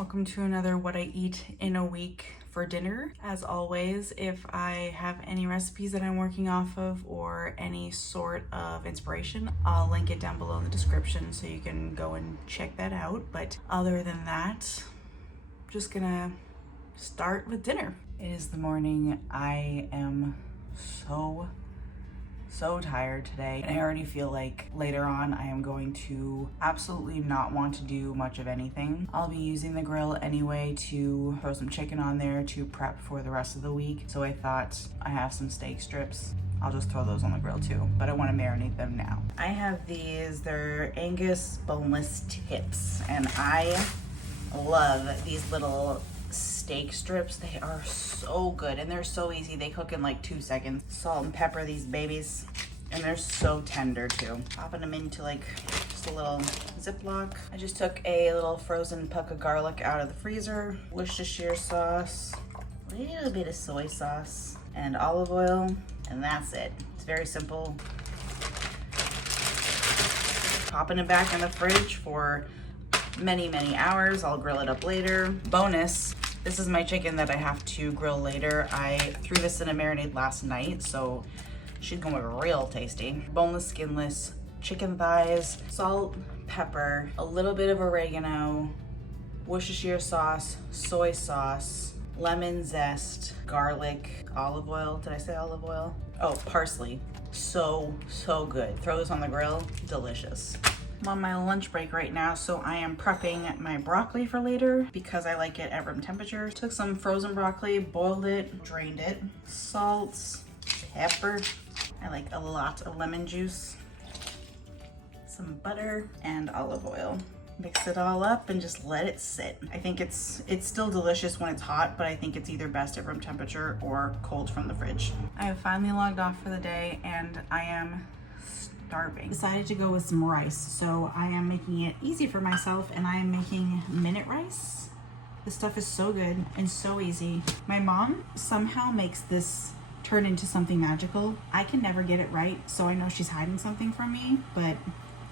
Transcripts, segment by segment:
Welcome to another What I Eat in a Week for dinner. As always, if I have any recipes that I'm working off of or any sort of inspiration, I'll link it down below in the description so you can go and check that out. But other than that, I'm just gonna start with dinner. It is the morning. I am so tired today, and I already feel like later on I am going to absolutely not want to do much of anything. I'll be using the grill anyway to throw some chicken on there to prep for the rest of the week. So I thought I have some steak strips. I'll just throw those on the grill too, but I want to marinate them now. I have these, they're Angus boneless tips, and I love these little steak strips. They are so good and they're so easy. They cook in like 2 seconds. Salt and pepper these babies, and they're so tender too. Popping them into like just a little Ziploc. I just took a little frozen puck of garlic out of the freezer, Worcestershire sauce, a little bit of soy sauce, and olive oil, and that's it. It's very simple. Popping it back in the fridge for many hours. I'll grill it up later. Bonus, this is my chicken that I have to grill later. I threw this in a marinade last night, so she's going to be real tasty. Boneless, skinless chicken thighs, salt, pepper, a little bit of oregano, Worcestershire sauce, soy sauce, lemon zest, garlic, olive oil. Did I say olive oil? Oh, parsley. So good. Throw this on the grill, delicious. I'm on my lunch break right now, so I am prepping my broccoli for later because I like it at room temperature. Took some frozen broccoli, boiled it, drained it, salt, pepper. I like a lot of lemon juice, some butter, and olive oil. Mix it all up and just let it sit. I think it's still delicious when it's hot, but I think it's either best at room temperature or cold from the fridge. I have finally logged off for the day and I am starving. Decided to go with some rice, so I am making it easy for myself, and I am making minute rice. This stuff is so good and so easy. My mom somehow makes this turn into something magical. I can never get it right, so I know she's hiding something from me, but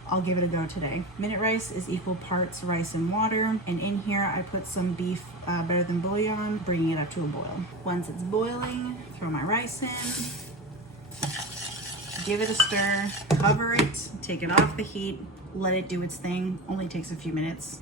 I'll give it a go today. Minute rice is equal parts rice and water, and in here I put some beef better than bouillon, bringing it up to a boil. Once it's boiling, throw my rice in. Give it a stir, cover it, take it off the heat, let it do its thing. Only takes a few minutes.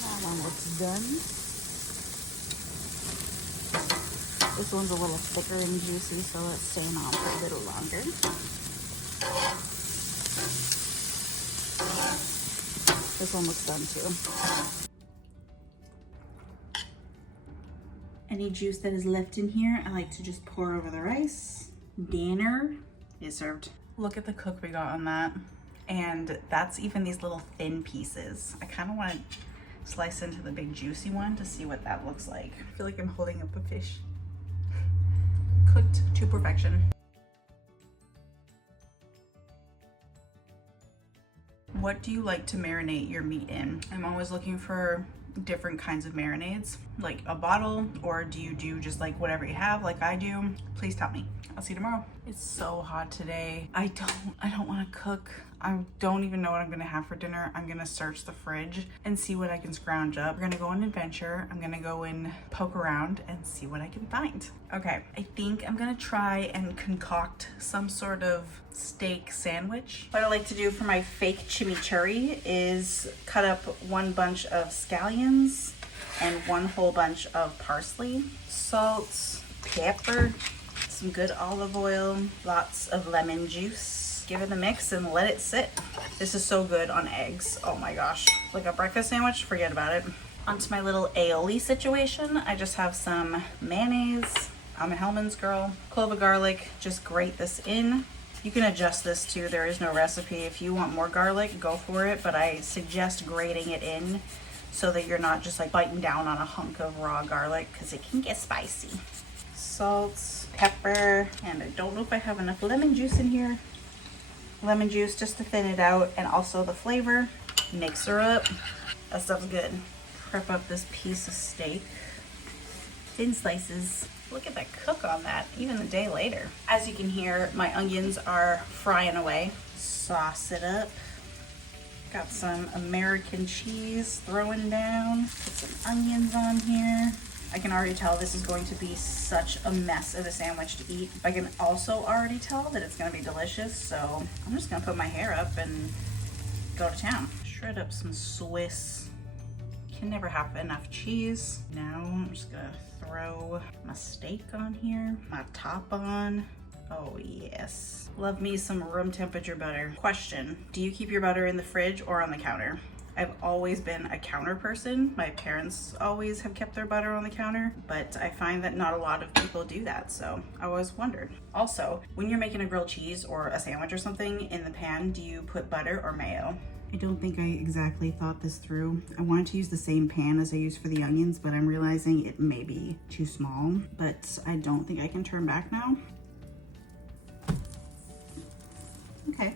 That one looks done. This one's a little thicker and juicy, so let's stay on for a little longer. This one looks done too. Any juice that is left in here, I like to just pour over the rice. Dinner is served. Look at the cook we got on that. And that's even these little thin pieces. I kind of want to slice into the big juicy one to see what that looks like. I feel like I'm holding up a fish. Cooked to perfection. What do you like to marinate your meat in? I'm always looking for different kinds of marinades, like a bottle, or do you do just like whatever you have like I do? Please tell me. I'll see you tomorrow. It's so hot today. I don't want to cook. I don't even know what I'm gonna have for dinner. I'm gonna search the fridge and see what I can scrounge up. We're gonna go on an adventure. I'm gonna go and poke around and see what I can find. Okay, I think I'm gonna try and concoct some sort of steak sandwich. What I like to do for my fake chimichurri is cut up one bunch of scallions and one whole bunch of parsley, salt, pepper, some good olive oil, lots of lemon juice. Give it a mix and let it sit. This is so good on eggs. Oh my gosh. Like a breakfast sandwich, forget about it. Onto my little aioli situation. I just have some mayonnaise. I'm a Hellman's girl. Clove of garlic, just grate this in. You can adjust this too, there is no recipe. If you want more garlic, go for it, but I suggest grating it in so that you're not just like biting down on a hunk of raw garlic because it can get spicy. Salt, pepper, and I don't know if I have enough lemon juice in here. lemon juice just to thin it out, and also the flavor. Mix her up. That stuff's good. Prep up this piece of steak. Thin slices. Look at that cook on that, even a day later. As you can hear, my onions are frying away. Sauce it up. Got some American cheese throwing down. Put some onions on here. I can already tell this is going to be such a mess of a sandwich to eat. I can also already tell that it's gonna be delicious, so I'm just gonna put my hair up and go to town. Shred up some Swiss. Can never have enough cheese. Now I'm just gonna throw my steak on here, my top on. Oh yes. Love me some room temperature butter. Question, do you keep your butter in the fridge or on the counter? I've always been a counter person. My parents always have kept their butter on the counter, but I find that not a lot of people do that, so I always wondered. Also, when you're making a grilled cheese or a sandwich or something in the pan, do you put butter or mayo? I don't think I exactly thought this through. I wanted to use the same pan as I used for the onions, but I'm realizing it may be too small, but I don't think I can turn back now. Okay.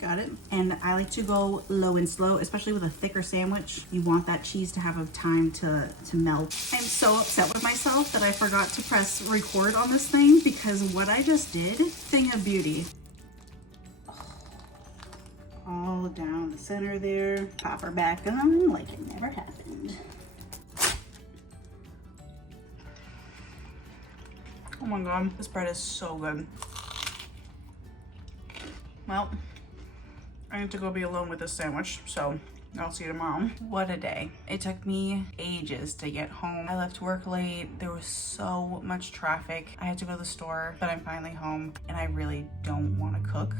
Got it. And I like to go low and slow, especially with a thicker sandwich. You want that cheese to have a time to melt. I'm so upset with myself that I forgot to press record on this thing, because what I just did, thing of beauty. All down the center there. Pop her back on like it never happened. Oh my God, this bread is so good. Well, I need to go be alone with this sandwich, so I'll see you tomorrow. What a day. It took me ages to get home. I left work late. There was so much traffic. I had to go to the store, but I'm finally home and I really don't want to cook.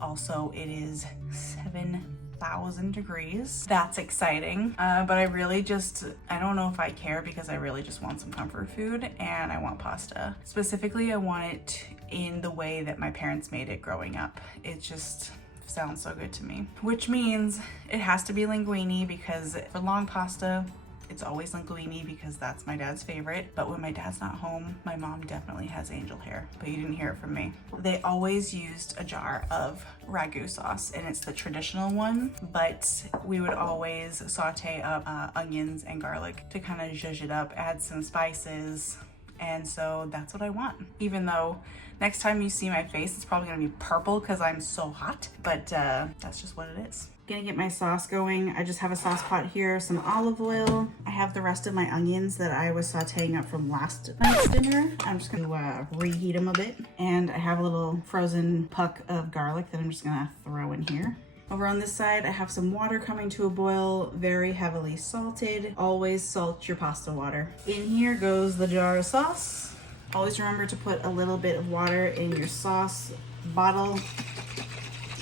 Also, it is 7,000 degrees. That's exciting, but I don't know if I care, because I really just want some comfort food and I want pasta. Specifically, I want it in the way that my parents made it growing up. It just sounds so good to me, which means it has to be linguine, because for long pasta, it's always linguine because that's my dad's favorite. But when my dad's not home, my mom definitely has angel hair, but you didn't hear it from me. They always used a jar of ragu sauce, and it's the traditional one, but we would always saute up onions and garlic to kind of zhuzh it up, add some spices. And so that's what I want. Even though next time you see my face, it's probably gonna be purple because I'm so hot, but that's just what it is. Gonna get my sauce going. I just have a sauce pot here, some olive oil. I have the rest of my onions that I was sauteing up from last night's dinner. I'm just gonna reheat them a bit. And I have a little frozen puck of garlic that I'm just gonna throw in here. Over on this side, I have some water coming to a boil, very heavily salted. Always salt your pasta water. In here goes the jar of sauce. Always remember to put a little bit of water in your sauce bottle.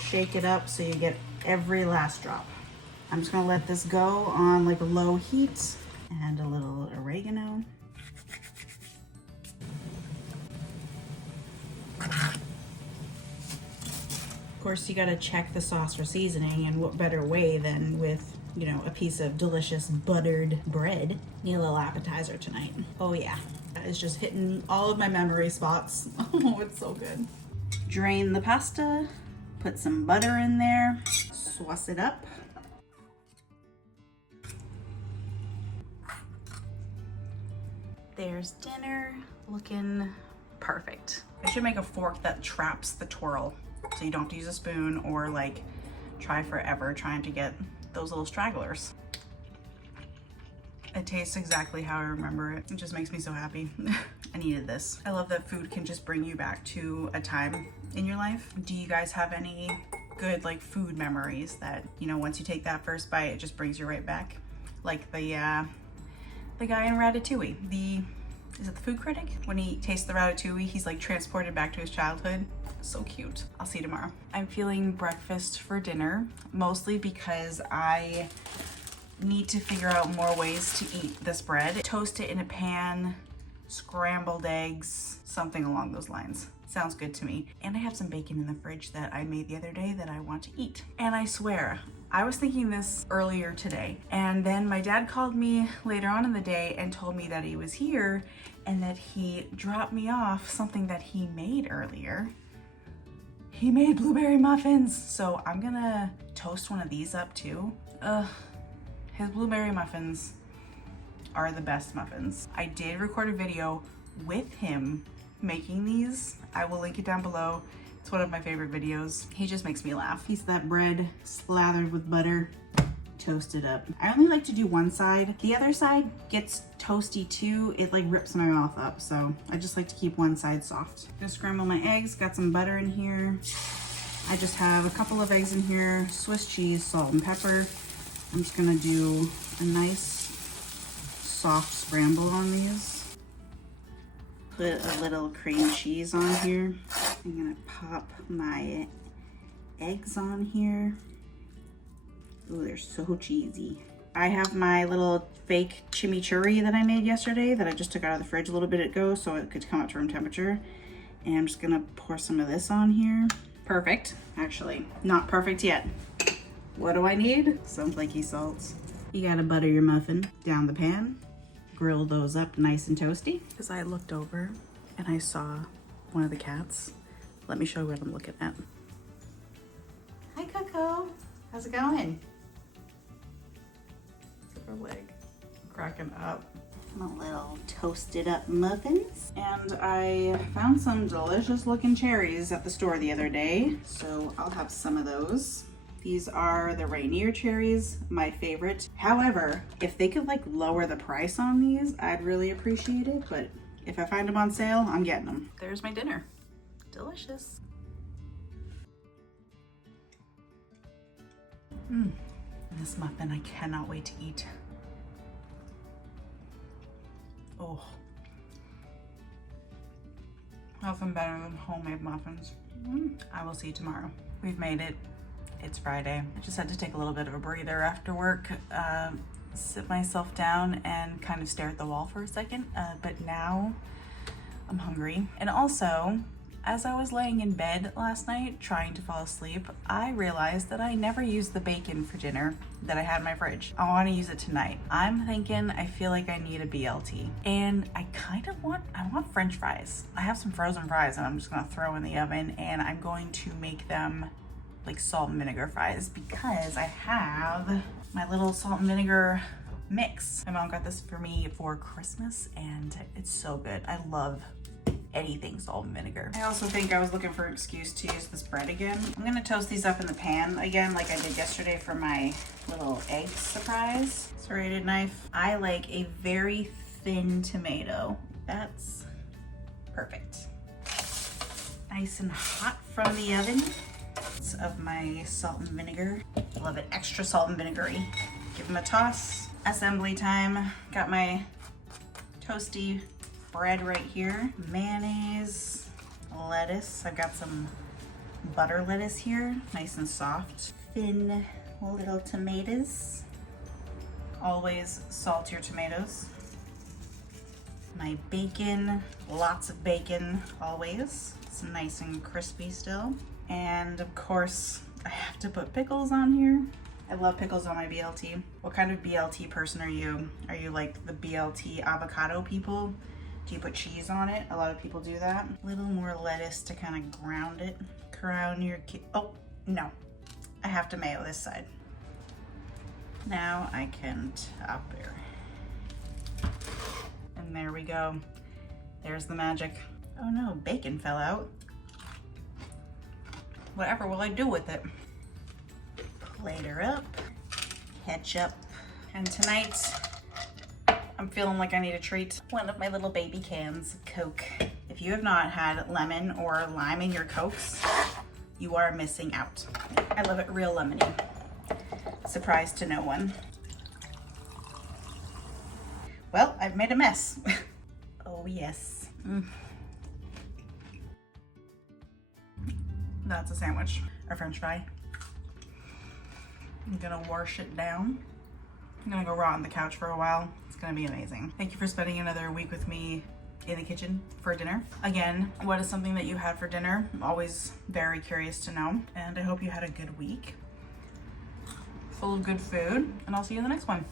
Shake it up so you get every last drop. I'm just gonna let this go on like a low heat, and a little oregano. Of course, you gotta check the sauce for seasoning, and what better way than with, you know, a piece of delicious buttered bread. Need a little appetizer tonight. Oh yeah, that is just hitting all of my memory spots. Oh, it's so good. Drain the pasta, put some butter in there, sauce it up. There's dinner, looking perfect. I should make a fork that traps the twirl, so you don't have to use a spoon or like try forever trying to get those little stragglers. It tastes exactly how I remember it. It just makes me so happy. I needed this. I love that food can just bring you back to a time in your life. Do you guys have any good like food memories that, you know, once you take that first bite, it just brings you right back? Like the guy in Ratatouille, is it the food critic? When he tastes the ratatouille, he's like transported back to his childhood. So cute. I'll see you tomorrow. I'm feeling breakfast for dinner, mostly because I need to figure out more ways to eat this bread. Toast it in a pan, scrambled eggs, something along those lines. Sounds good to me. And I have some bacon in the fridge that I made the other day that I want to eat. And I swear, I was thinking this earlier today, and then my dad called me later on in the day and told me that he was here and that he dropped me off something that he made earlier. He made blueberry muffins. So I'm gonna toast one of these up too. His blueberry muffins are the best muffins. I did record a video with him making these. I will link it down below. It's one of my favorite videos. He just makes me laugh. Piece of that bread slathered with butter, toasted up. I only like to do one side. The other side gets toasty too. It like rips my mouth up. So I just like to keep one side soft. Gonna scramble my eggs, got some butter in here. I just have a couple of eggs in here, Swiss cheese, salt and pepper. I'm just gonna do a nice soft scramble on these. Put a little cream cheese on here. I'm gonna pop my eggs on here. Ooh, they're so cheesy. I have my little fake chimichurri that I made yesterday that I just took out of the fridge a little bit ago so it could come up to room temperature. And I'm just gonna pour some of this on here. Perfect. Actually, not perfect yet. What do I need? Some flaky salts. You gotta butter your muffin down the pan. Grill those up nice and toasty. Because I looked over and I saw one of the cats. Let me show you what I'm looking at. Hi, Coco. How's it going? Her leg cracking up. My little toasted up muffins. And I found some delicious looking cherries at the store the other day. So I'll have some of those. These are the Rainier cherries, my favorite. However, if they could like lower the price on these, I'd really appreciate it. But if I find them on sale, I'm getting them. There's my dinner. Delicious. This muffin, I cannot wait to eat. Oh. Nothing better than homemade muffins. I will see you tomorrow. We've made it. It's Friday. I just had to take a little bit of a breather after work, sit myself down and kind of stare at the wall for a second. But now I'm hungry. And also, as I was laying in bed last night trying to fall asleep, I realized that I never used the bacon for dinner that I had in my fridge. I want to use it tonight. I'm thinking I feel like I need a BLT. And I want French fries. I have some frozen fries and I'm just gonna throw in the oven and I'm going to make them like salt and vinegar fries because I have my little salt and vinegar mix. My mom got this for me for Christmas and it's so good. I love anything salt and vinegar. I also think I was looking for an excuse to use this bread again. I'm gonna toast these up in the pan again like I did yesterday for my little egg surprise. Serrated knife. I like a very thin tomato. That's perfect. Nice and hot from the oven. Of my salt and vinegar. Love it extra salt and vinegary. Give them a toss. Assembly time. Got my toasty bread right here. Mayonnaise, lettuce. I've got some butter lettuce here. Nice and soft. Thin little tomatoes. Always salt your tomatoes. My bacon. Lots of bacon always. It's nice and crispy still. And of course, I have to put pickles on here. I love pickles on my BLT. What kind of BLT person are you? Are you like the BLT avocado people? Do you put cheese on it? A lot of people do that. A little more lettuce to kind of ground it. Crown your oh, no. I have to mayo this side. Now I can top there. And there we go. There's the magic. Oh no, bacon fell out. Whatever will I do with it? Plate her up, ketchup. And tonight, I'm feeling like I need a treat. One of my little baby cans of Coke. If you have not had lemon or lime in your Cokes, you are missing out. I love it real lemony. Surprise to no one. Well, I've made a mess. Oh yes. That's a sandwich, a French fry. I'm gonna wash it down. I'm gonna go rot on the couch for a while. It's gonna be amazing. Thank you for spending another week with me in the kitchen for dinner. Again, what is something that you had for dinner? I'm always very curious to know. And I hope you had a good week, full of good food, and I'll see you in the next one.